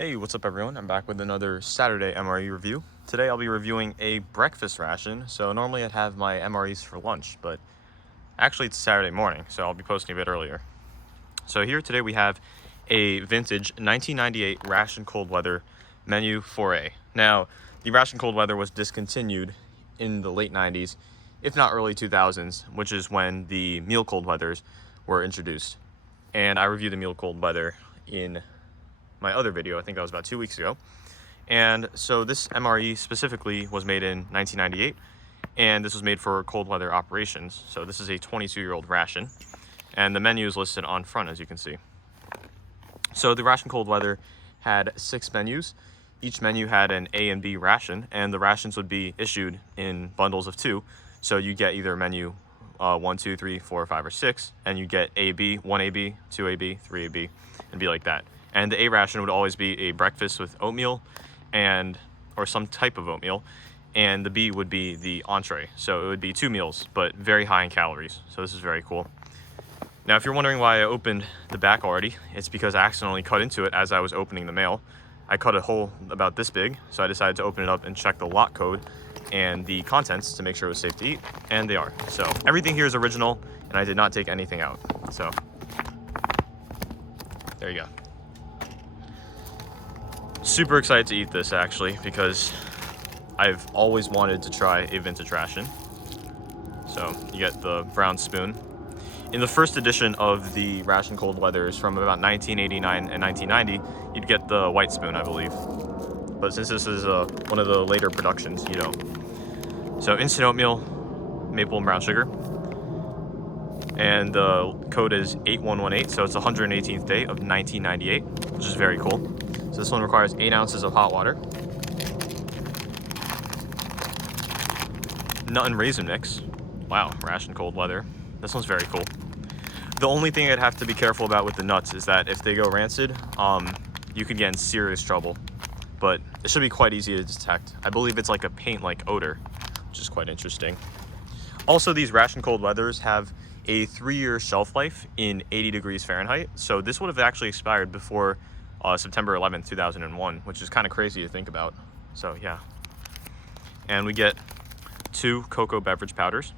Hey, what's up everyone? I'm back with another Saturday MRE review. Today I'll be reviewing a breakfast ration. So normally I'd have my MREs for lunch, but actually it's Saturday morning, so I'll be posting a bit earlier. So here today we have a vintage 1998 Ration Cold Weather Menu 4A. Now, the Ration Cold Weather was discontinued in the late 90s, if not early 2000s, which is when the Meal Cold Weathers were introduced. And I reviewed the Meal Cold Weather in my other video. I think that was about 2 weeks ago. And so this MRE specifically was made in 1998, and this was made for cold weather operations. So this is a 22-year-old ration, and the menu is listed on front, as you can see. So the Ration Cold Weather had 6 menus. Each menu had an A and B ration, and the rations would be issued in bundles of 2. So you get either menu 1, 2, 3, 4, 5, or 6, and you get AB, 1AB, 2AB, 3AB, and be like that. And the A ration would always be a breakfast with oatmeal or some type of oatmeal, and the B would be the entree. So it would be 2 meals, but very high in calories. So this is very cool. Now, if you're wondering why I opened the back already, it's because I accidentally cut into it as I was opening the mail. I cut a hole about this big, so I decided to open it up and check the lot code and the contents to make sure it was safe to eat, and they are. So everything here is original, and I did not take anything out. So there you go. Super excited to eat this actually, because I've always wanted to try a vintage ration. So you get the brown spoon. In the first edition of the Ration Cold Weathers from about 1989 and 1990, you'd get the white spoon, I believe. But since this is one of the later productions, you don't. So instant oatmeal, maple and brown sugar. And the code is 8118, so it's the 118th day of 1998, which is very cool. So this one requires 8 ounces of hot water. Nut and raisin mix. Wow, Ration Cold Weather. This one's very cool. The only thing I'd have to be careful about with the nuts is that if they go rancid, you could get in serious trouble. But it should be quite easy to detect. I believe it's like a paint-like odor, which is quite interesting. Also, these Ration Cold Weathers have a 3-year shelf life in 80 degrees Fahrenheit. So this would have actually expired before September 11th, 2001, which is kind of crazy to think about. So yeah. And we get 2 cocoa beverage powders.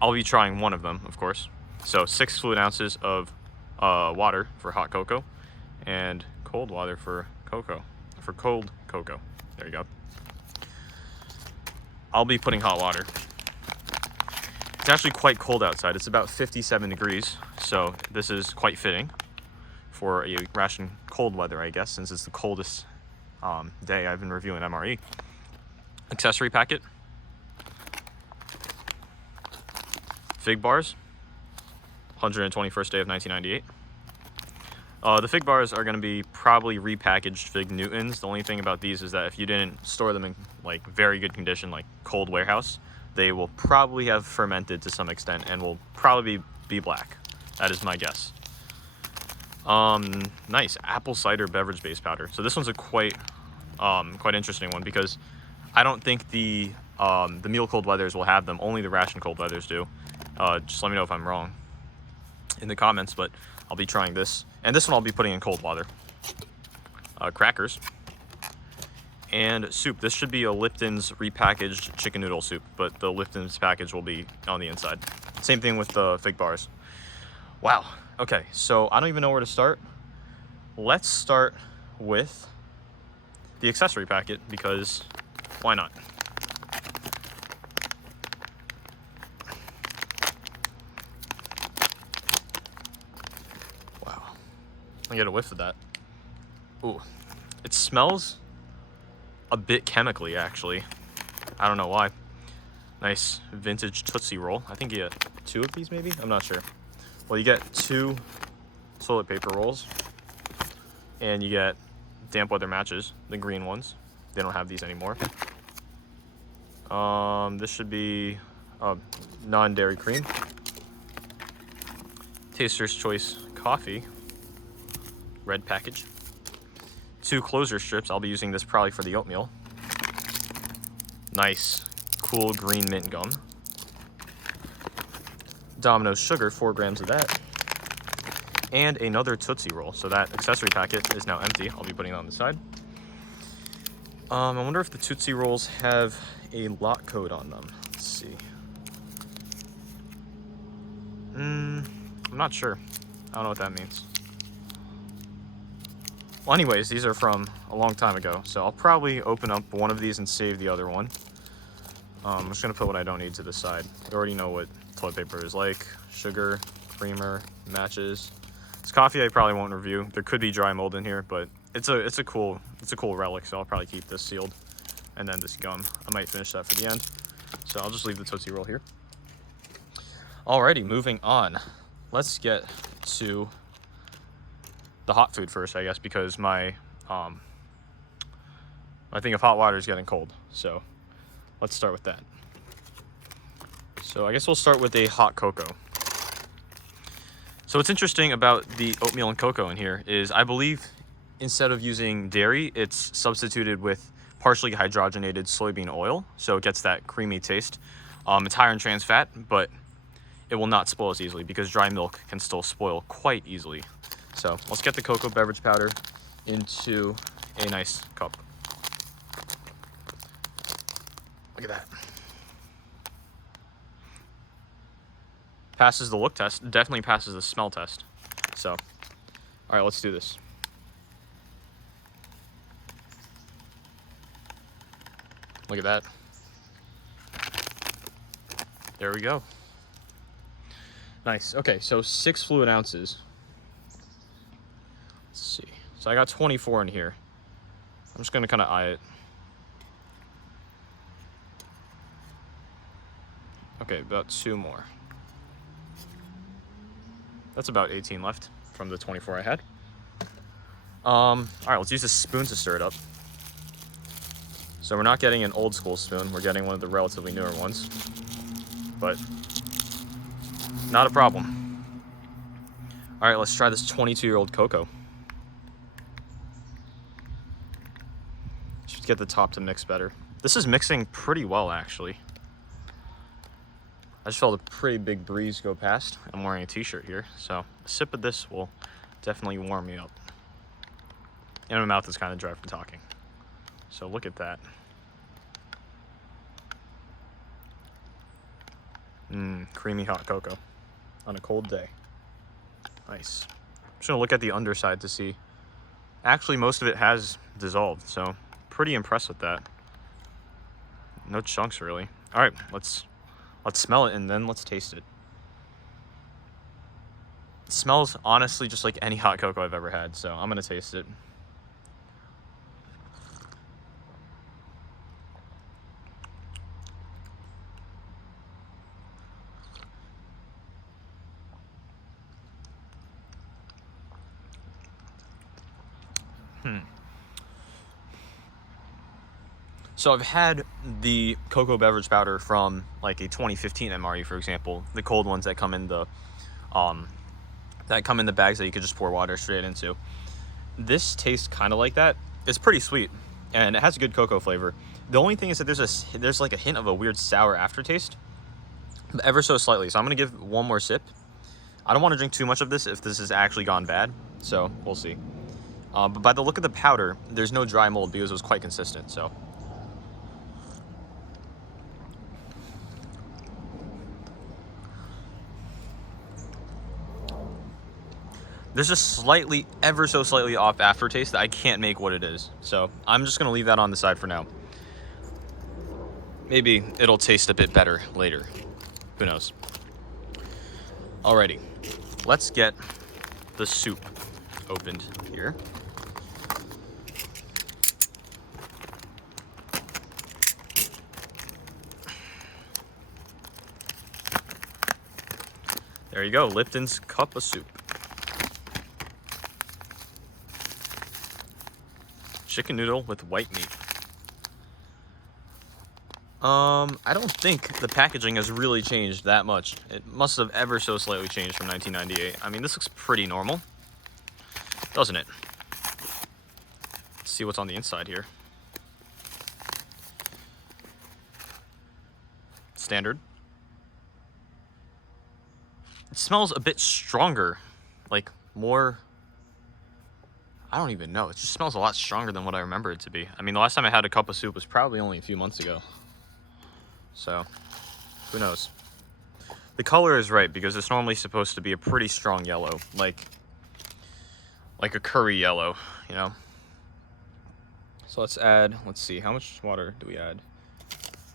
I'll be trying one of them, of course. So 6 fluid ounces of water for hot cocoa, and cold water for cold cocoa. There you go. I'll be putting hot water. It's actually quite cold outside. It's about 57 degrees, so this is quite fitting for a Ration Cold Weather, I guess, since it's the coldest day I've been reviewing MRE. Accessory Packet. Fig bars. 121st day of 1998. The fig bars are going to be probably repackaged fig Newtons. The only thing about these is that if you didn't store them in like very good condition, like cold warehouse, they will probably have fermented to some extent and will probably be black. That is my guess. Nice apple cider beverage base powder. So this one's a quite interesting one, because I don't think the Meal Cold Weathers will have them. Only the Ration Cold Weathers do. Just let me know if I'm wrong in the comments, but I'll be trying this. And this one I'll be putting in cold water. Crackers. And soup. This should be a Lipton's repackaged chicken noodle soup, but the Lipton's package will be on the inside. Same thing with the fig bars. Wow. Okay, so I don't even know where to start. Let's start with the accessory packet, because why not? Wow. I get a whiff of that. Ooh. It smells a bit chemically, actually. I don't know why. Nice vintage Tootsie Roll. I think you get 2 of these, maybe? I'm not sure. Well, you get 2 toilet paper rolls, and you get damp weather matches, the green ones. They don't have these anymore. This should be non-dairy cream. Taster's Choice coffee, red package. 2 closure strips. I'll be using this probably for the oatmeal. Nice, cool green mint gum. Domino's sugar, 4 grams of that. and another Tootsie Roll. So that accessory packet is now empty. I'll be putting it on the side. I wonder if the Tootsie Rolls have a lot code on them. Let's see. I'm not sure. I don't know what that means. Well, anyways, these are from a long time ago, so I'll probably open up one of these and save the other one. I'm just gonna put what I don't need to the side. You already know what toilet paper is like. Sugar, creamer, matches. This coffee I probably won't review. There could be dry mold in here, but it's a cool relic, so I'll probably keep this sealed. And then this gum, I might finish that for the end. So I'll just leave the Tootsie Roll here. Alrighty, moving on. Let's get to the hot food first, I guess, because my thing of hot water is getting cold. So let's start with that. So I guess we'll start with a hot cocoa. So what's interesting about the oatmeal and cocoa in here is I believe instead of using dairy, it's substituted with partially hydrogenated soybean oil. So it gets that creamy taste. It's higher in trans fat, but it will not spoil as easily because dry milk can still spoil quite easily. So let's get the cocoa beverage powder into a nice cup. Look at that. Passes the look test, definitely passes the smell test. So, all right, let's do this. Look at that. There we go. Nice. Okay, so 6 fluid ounces. Let's see. So I got 24 in here. I'm just gonna kind of eye it. Okay, about 2 more. That's about 18 left from the 24 I had. All right, let's use a spoon to stir it up. So we're not getting an old school spoon. We're getting one of the relatively newer ones, but not a problem. All right, let's try this 22-year-old cocoa. Should get the top to mix better. This is mixing pretty well, actually. I just felt a pretty big breeze go past. I'm wearing a t-shirt here, so a sip of this will definitely warm me up. And my mouth is kind of dry from talking. So look at that. Creamy hot cocoa on a cold day. Nice. I'm just gonna look at the underside to see. Actually, most of it has dissolved, so pretty impressed with that. No chunks, really. All right, let's smell it and then let's taste it. It smells honestly just like any hot cocoa I've ever had, so I'm gonna taste it. So I've had the cocoa beverage powder from like a 2015 MRE, for example, the cold ones that come in the bags that you could just pour water straight into. This tastes kind of like that. It's pretty sweet and it has a good cocoa flavor. The only thing is that there's like a hint of a weird sour aftertaste, ever so slightly. So I'm gonna give one more sip. I don't want to drink too much of this if this has actually gone bad, so we'll see. But by the look of the powder, there's no dry mold because it was quite consistent. So. There's just slightly, ever so slightly off aftertaste that I can't make what it is. So I'm just gonna leave that on the side for now. Maybe it'll taste a bit better later. Who knows? Alrighty, let's get the soup opened here. There you go, Lipton's cup of soup. Chicken noodle with white meat. I don't think the packaging has really changed that much. It must have ever so slightly changed from 1998. I mean, this looks pretty normal, doesn't it? Let's see what's on the inside here. Standard. It smells a bit stronger, like more, I don't even know. It just smells a lot stronger than what I remember it to be. I mean, the last time I had a cup of soup was probably only a few months ago. So, who knows? The color is right because it's normally supposed to be a pretty strong yellow, like a curry yellow, you know? So let's add, let's see, how much water do we add?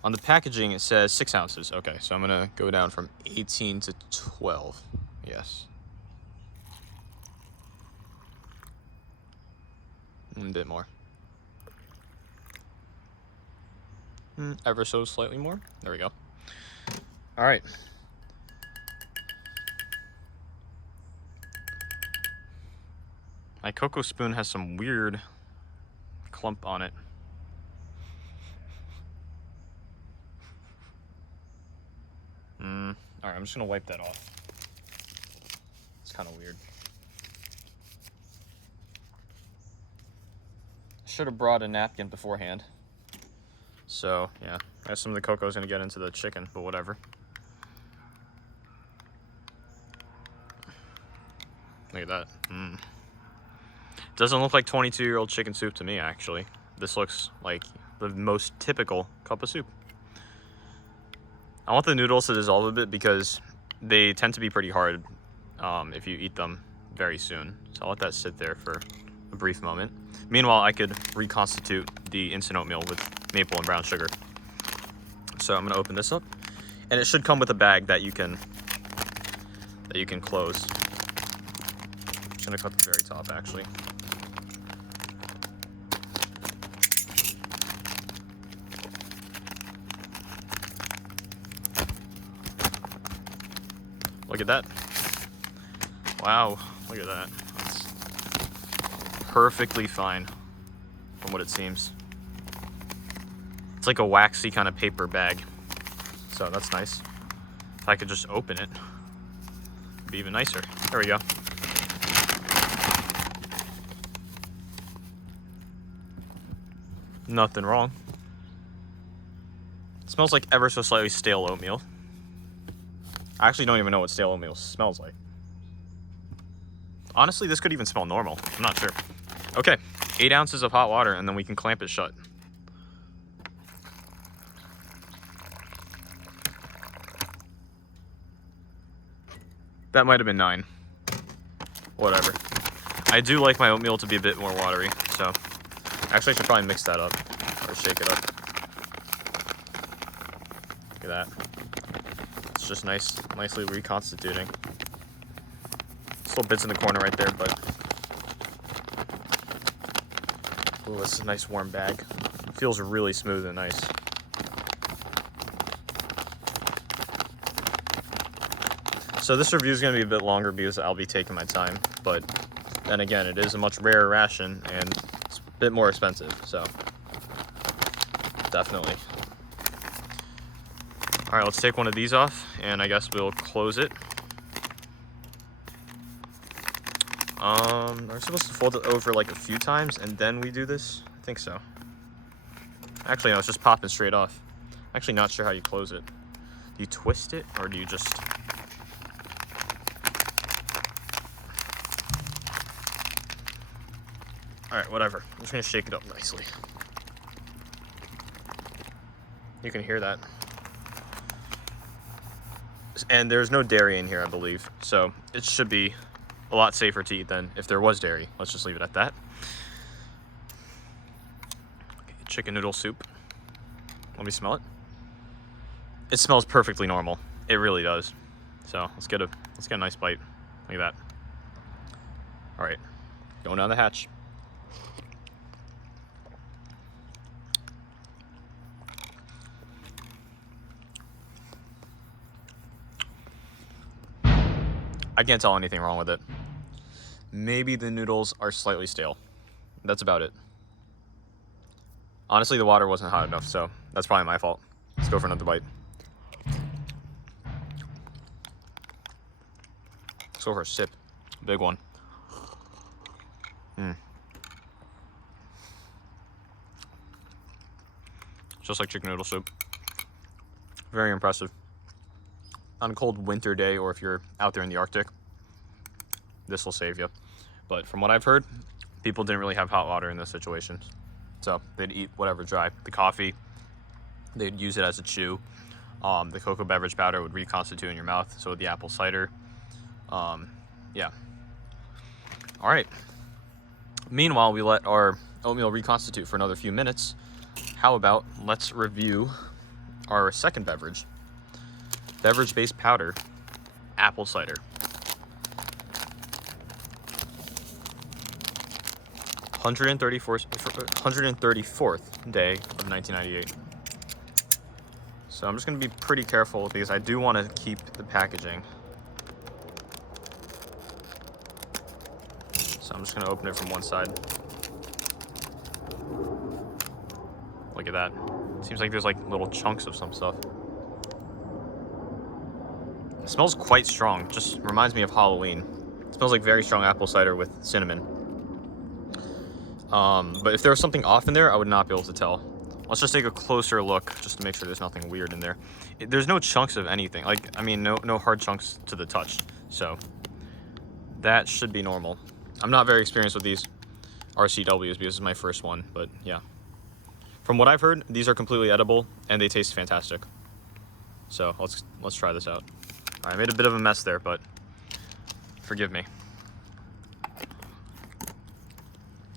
On the packaging, it says 6 ounces. Okay, so I'm gonna go down from 18 to 12. Yes. A bit more. Ever so slightly more. There we go. All right. My cocoa spoon has some weird clump on it. All right, I'm just gonna wipe that off. It's kind of weird. Should have brought a napkin beforehand. So yeah, I guess some of the cocoa is gonna get into the chicken, but whatever. Look at that. Doesn't look like 22-year-old chicken soup to me, actually. This looks like the most typical cup of soup. I want the noodles to dissolve a bit because they tend to be pretty hard if you eat them very soon. So I'll let that sit there for a brief moment. Meanwhile, I could reconstitute the instant oatmeal with maple and brown sugar. So I'm gonna open this up, and it should come with a bag that you can close. I'm just gonna cut the very top, actually. Look at that. Wow, look at that. That's perfectly fine from what it seems. It's like a waxy kind of paper bag. So that's nice. If I could just open it, it'd be even nicer. There we go. Nothing wrong. It smells like ever so slightly stale oatmeal. I actually don't even know what stale oatmeal smells like. Honestly, this could even smell normal. I'm not sure. Okay, 8 ounces of hot water, and then we can clamp it shut. That might have been 9. Whatever. I do like my oatmeal to be a bit more watery, so actually I should probably mix that up or shake it up. Look at that. It's just nicely reconstituting. Little bits in the corner right there, but ooh, this is a nice warm bag. It feels really smooth and nice. So this review is going to be a bit longer because I'll be taking my time, but then again, it is a much rarer ration and it's a bit more expensive, so definitely. All right, let's take one of these off, and I guess we'll close it. We're supposed to fold it over like a few times and then we do this? I think so. Actually, no, it's just popping straight off. I'm actually not sure how you close it. Do you twist it or do you just... Alright, whatever. I'm just gonna shake it up nicely. You can hear that. And there's no dairy in here, I believe. So it should be a lot safer to eat than if there was dairy. Let's just leave it at that. Okay, chicken noodle soup. Let me smell it. It smells perfectly normal. It really does. So let's get a nice bite. Look at that. All right, going down the hatch. I can't tell anything wrong with it. Maybe the noodles are slightly stale. That's about it. Honestly, the water wasn't hot enough, so that's probably my fault. Let's go for another bite. Let's go for a sip. Big one. Just like chicken noodle soup. Very impressive. On a cold winter day, or if you're out there in the Arctic, this will save you. But from what I've heard, people didn't really have hot water in those situations. So they'd eat whatever dry. The coffee, they'd use it as a chew. The cocoa beverage powder would reconstitute in your mouth. So would the apple cider. Yeah. All right. Meanwhile, we let our oatmeal reconstitute for another few minutes. How about let's review our second beverage. Beverage-based powder, apple cider. 134th day of 1998. So I'm just going to be pretty careful because I do want to keep the packaging. So I'm just going to open it from one side. Look at that. Seems like there's like little chunks of some stuff. It smells quite strong. Just reminds me of Halloween. It smells like very strong apple cider with cinnamon. But if there was something off in there, I would not be able to tell. Let's just take a closer look just to make sure there's nothing weird in there. There's no chunks of anything. Like, I mean, no hard chunks to the touch. So that should be normal. I'm not very experienced with these RCWs because this is my first one, but yeah. From what I've heard, these are completely edible and they taste fantastic. So let's try this out. All right, I made a bit of a mess there, but forgive me.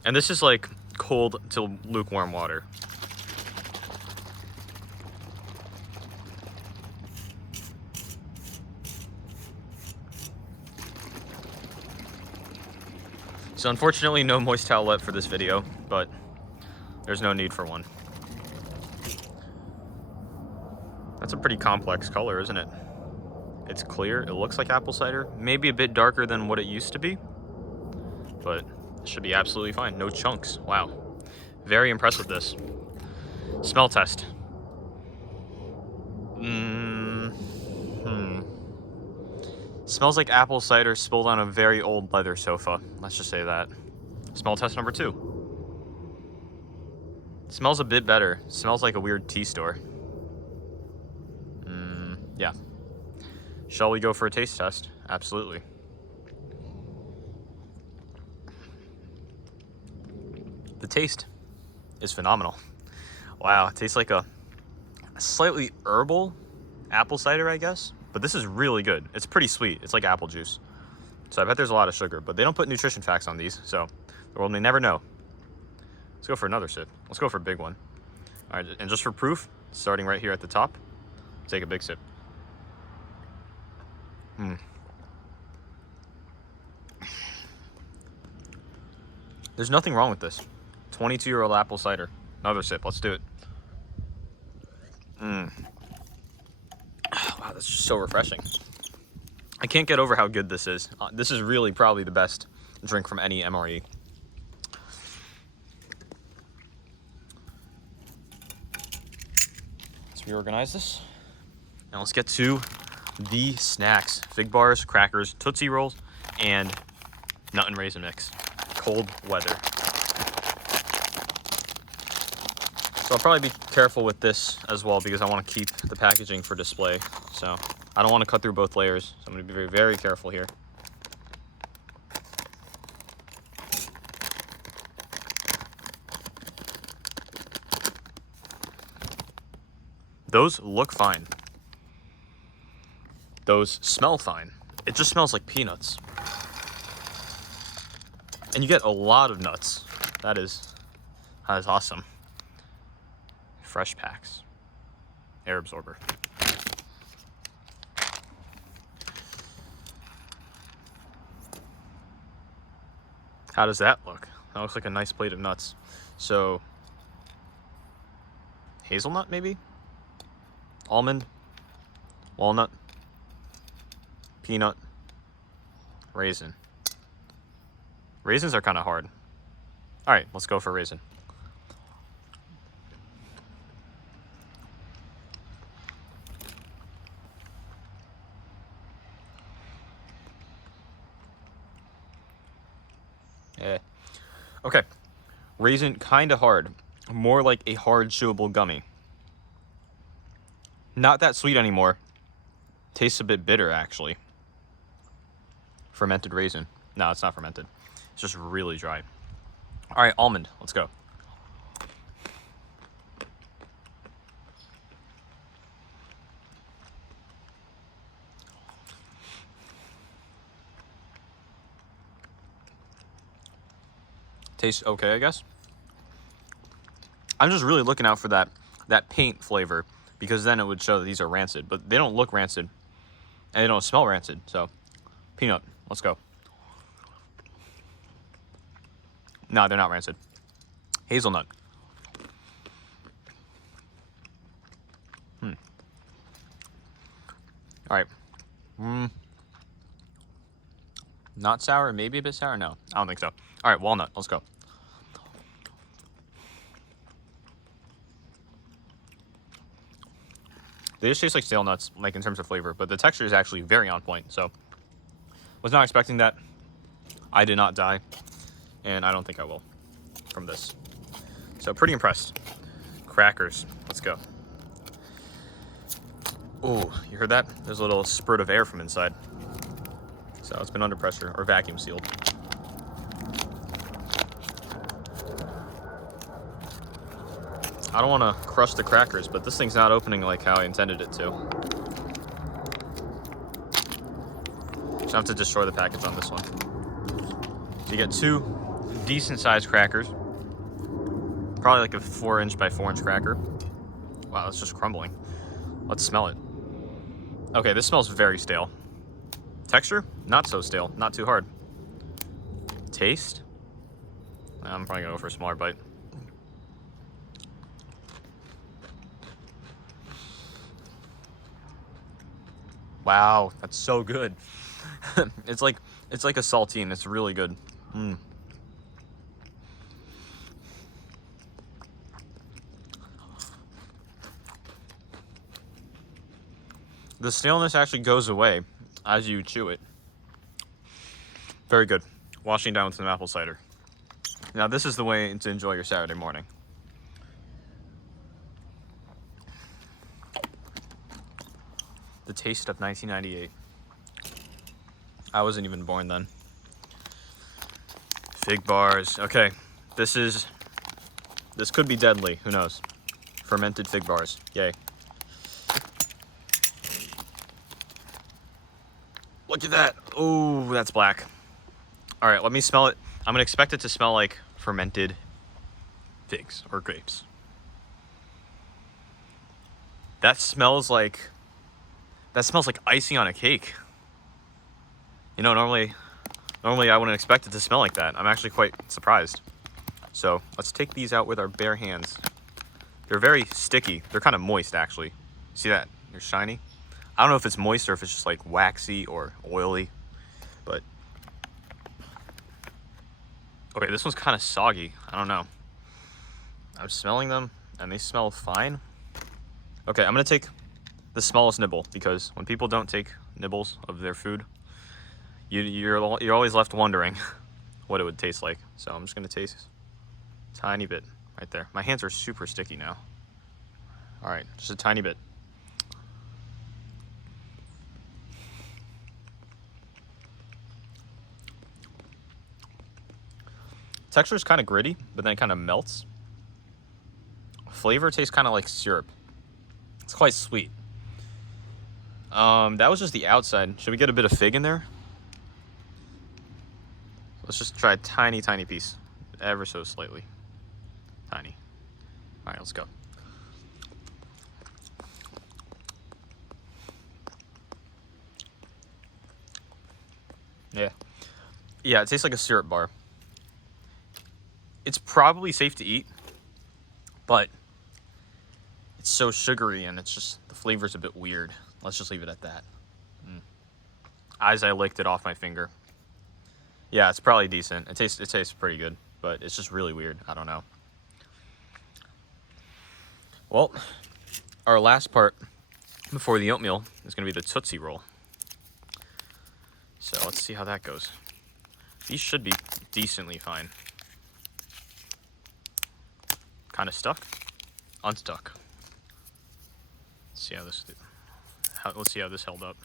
And this is like cold to lukewarm water. So unfortunately, no moist towelette for this video, but there's no need for one. That's a pretty complex color, isn't it? It's clear, it looks like apple cider. Maybe a bit darker than what it used to be, but it should be absolutely fine. No chunks, wow. Very impressed with this. Smell test. Smells like apple cider spilled on a very old leather sofa. Let's just say that. Smell test number 2. Smells a bit better. Smells like a weird tea store. Yeah. Shall we go for a taste test? Absolutely. The taste is phenomenal. Wow, it tastes like a slightly herbal apple cider, I guess. But this is really good. It's pretty sweet. It's like apple juice. So I bet there's a lot of sugar, but they don't put nutrition facts on these, so the world may never know. Let's go for another sip. Let's go for a big one. All right, and just for proof, starting right here at the top, take a big sip. There's nothing wrong with this. 22-year-old apple cider. Another sip. Let's do it. Wow, that's just so refreshing. I can't get over how good this is. This is really probably the best drink from any MRE. Let's reorganize this. Now let's get to the snacks. Fig bars, crackers, Tootsie Rolls, and nut and raisin mix. Cold weather. So I'll probably be careful with this as well because I want to keep the packaging for display. So I don't want to cut through both layers. So I'm going to be very, very careful here. Those look fine. Those smell fine. It just smells like peanuts. And you get a lot of nuts. That is awesome. Fresh packs. Air absorber. How does that look? That looks like a nice plate of nuts. So, hazelnut maybe? Almond? Walnut? Peanut? Raisin. Raisins are kind of hard. All right, let's go for raisin. Yeah. Okay. Raisin, kind of hard. More like a hard, chewable gummy. Not that sweet anymore. Tastes a bit bitter, actually. Fermented raisin. No, it's not fermented. It's just really dry. All right, almond. Let's go. Tastes okay, I guess. I'm just really looking out for that paint flavor, because then it would show that these are rancid, but they don't look rancid and they don't smell rancid. So peanut, let's go. No, they're not rancid. Hazelnut. All right. Not sour, maybe a bit sour. No, I don't think so. All right, walnut, let's go. They just taste like stale nuts, like in terms of flavor, but the texture is actually very on point. So was not expecting that. I did not die, and I don't think I will from this. So pretty impressed. Crackers, let's go. Oh, you heard that? There's a little spurt of air from inside. So it's been under pressure, or vacuum sealed. I don't want to crush the crackers, but this thing's not opening like how I intended it to. So I have to destroy the package on this one. So you get 2 decent sized crackers. Probably like a 4-inch by 4-inch cracker. Wow, it's just crumbling. Let's smell it. Okay, this smells very stale. Texture, not so stale, not too hard. Taste, I'm probably gonna go for a smaller bite. Wow, that's so good. It's like a saltine. It's really good. The staleness actually goes away as you chew it. Very good. Washing down with some apple cider. Now this is the way to enjoy your Saturday morning. The taste of 1998. I wasn't even born then. Fig bars. Okay, this could be deadly. Who knows? Fermented fig bars. Yay. Look at that. Oh, that's black. All right, let me smell it. I'm gonna expect it to smell like fermented figs or grapes. That smells like icing on a cake. You know, normally I wouldn't expect it to smell like that. I'm actually quite surprised. So let's take these out with our bare hands. They're very sticky. They're kind of moist, actually. See that? They're shiny. I don't know if it's moist or if it's just like waxy or oily, but okay, this one's kind of soggy. I don't know. I'm smelling them and they smell fine. Okay, I'm gonna take the smallest nibble, because when people don't take nibbles of their food, you're always left wondering what it would taste like. So I'm just gonna taste a tiny bit right there. My hands are super sticky now. All right, just a tiny bit. Texture is kind of gritty, but then it kind of melts. Flavor tastes kind of like syrup. It's quite sweet. That was just the outside. Should we get a bit of fig in there? Let's just try a tiny, tiny piece. Ever so slightly. Tiny. All right, let's go. Yeah. Yeah, it tastes like a syrup bar. It's probably safe to eat, but it's so sugary and it's just, the flavor's a bit weird. Let's just leave it at that. As I licked it off my finger. Yeah, it's probably decent. It tastes pretty good, but it's just really weird. I don't know. Well, our last part before the oatmeal is going to be the Tootsie Roll. So let's see how that goes. These should be decently fine. Kind of stuck, unstuck. Let's see how this held up.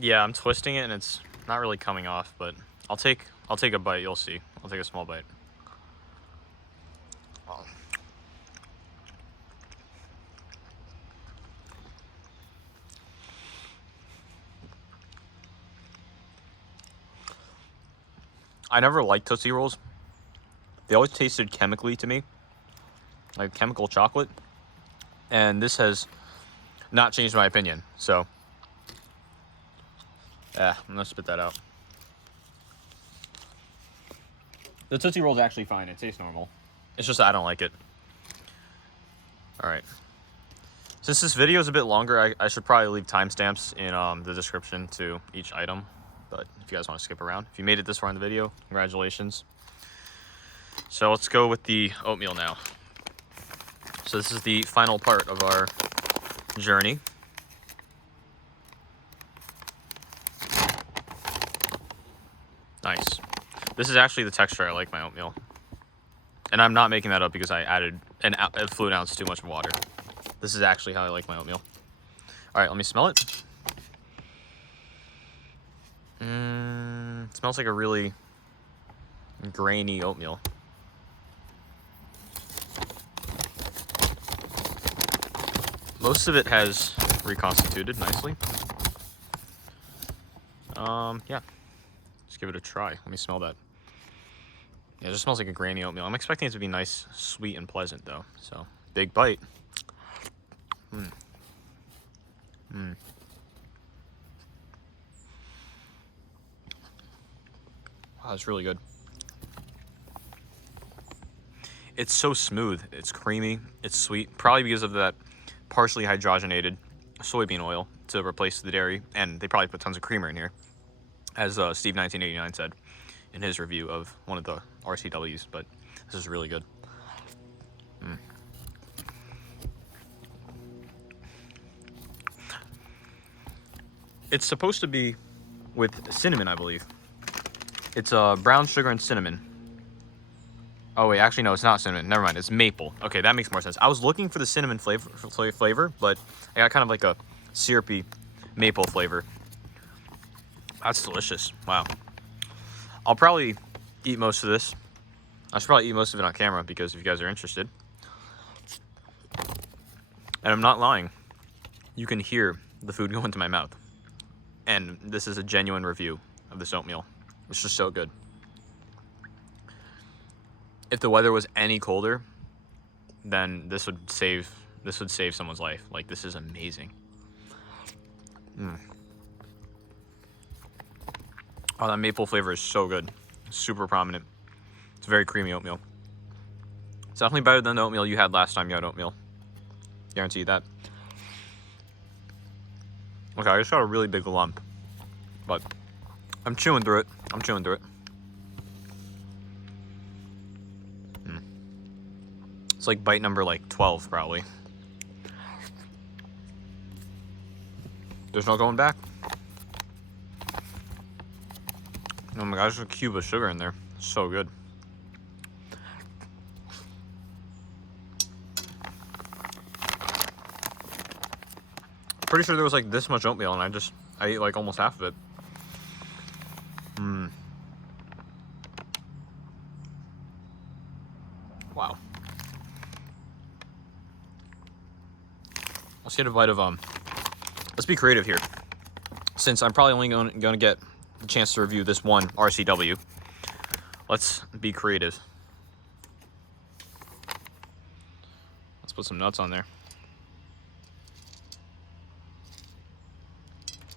Yeah, I'm twisting it and it's not really coming off, but I'll take a bite, you'll see. I'll take a small bite. I never liked Tootsie Rolls. They always tasted chemically to me, like chemical chocolate. And this has not changed my opinion, so yeah, I'm gonna spit that out. The Tootsie Roll's actually fine, it tastes normal. It's just that I don't like it. Alright. Since this video is a bit longer, I should probably leave timestamps in the description to each item. But if you guys want to skip around. If you made it this far in the video, congratulations. So let's go with the oatmeal now. So this is the final part of our journey. Nice. This is actually the texture I like my oatmeal. And I'm not making that up because I added a fluid ounce too much water. This is actually how I like my oatmeal. All right, let me smell it. It smells like a really grainy oatmeal. Most of it has reconstituted nicely. Yeah. Let's give it a try. Let me smell that. Yeah, it just smells like a grainy oatmeal. I'm expecting it to be nice, sweet, and pleasant, though. So, big bite. Wow, that's really good. It's so smooth. It's creamy. It's sweet. Probably because of that partially hydrogenated soybean oil to replace the dairy. And they probably put tons of creamer in here, as Steve1989 said in his review of one of the RCWs. But this is really good. It's supposed to be with cinnamon, I believe. It's brown sugar and cinnamon. Oh wait, actually no, it's not cinnamon. Never mind, it's maple. Okay, that makes more sense. I was looking for the cinnamon flavor, but I got kind of like a syrupy maple flavor. That's delicious. Wow. I'll probably eat most of this. I should probably eat most of it on camera because if you guys are interested. And I'm not lying. You can hear the food go into my mouth. And this is a genuine review of this oatmeal. It's just so good. If the weather was any colder, then this would save someone's life. Like, this is amazing. Oh, that maple flavor is so good. Super prominent. It's a very creamy oatmeal. It's definitely better than the oatmeal you had last time you had oatmeal. Guarantee that. Okay, I just got a really big lump. But I'm chewing through it. It's like bite number like 12 probably. There's no going back. Oh my gosh, there's a cube of sugar in there. So good. Pretty sure there was like this much oatmeal and I ate like almost half of it. Wow. Let's get a bite of let's be creative here. Since I'm probably only going to get a chance to review this one RCW, let's be creative. Let's put some nuts on there.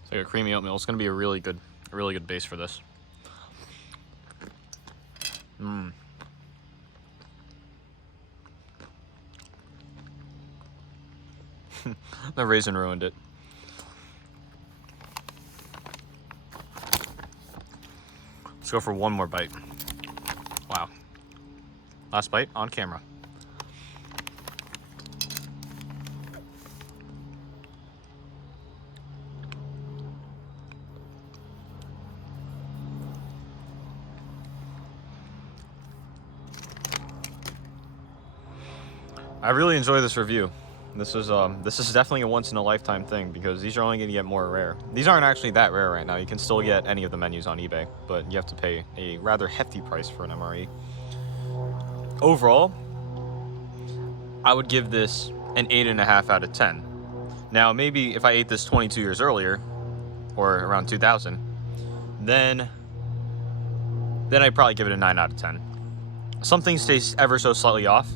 It's like a creamy oatmeal. It's going to be a really good base for this. The raisin ruined it. Let's go for one more bite. Wow. Last bite on camera. I really enjoy this review. This is definitely a once in a lifetime thing because these are only going to get more rare. These aren't actually that rare right now. You can still get any of the menus on eBay, but you have to pay a rather hefty price for an MRE. Overall, I would give this an 8.5 out of 10. Now, maybe if I ate this 22 years earlier, or around 2000, then I'd probably give it a 9 out of 10. Some things taste ever so slightly off,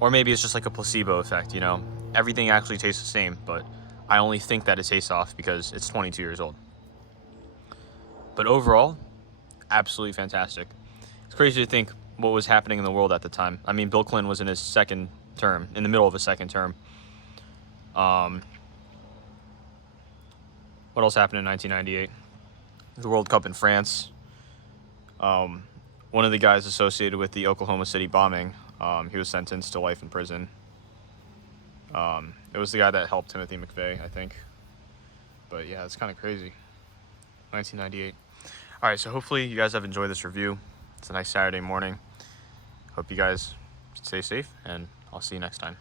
or maybe it's just like a placebo effect, you know? Everything actually tastes the same, but I only think that it tastes off because it's 22 years old. But overall, absolutely fantastic. It's crazy to think what was happening in the world at the time. I mean, Bill Clinton was in his second term, in the middle of his second term. What else happened in 1998? The World Cup in France. One of the guys associated with the Oklahoma City bombing, he was sentenced to life in prison. It was the guy that helped Timothy McVeigh, I think. But yeah, it's kind of crazy. 1998. All right, so hopefully you guys have enjoyed this review. It's a nice Saturday morning. Hope you guys stay safe, and I'll see you next time.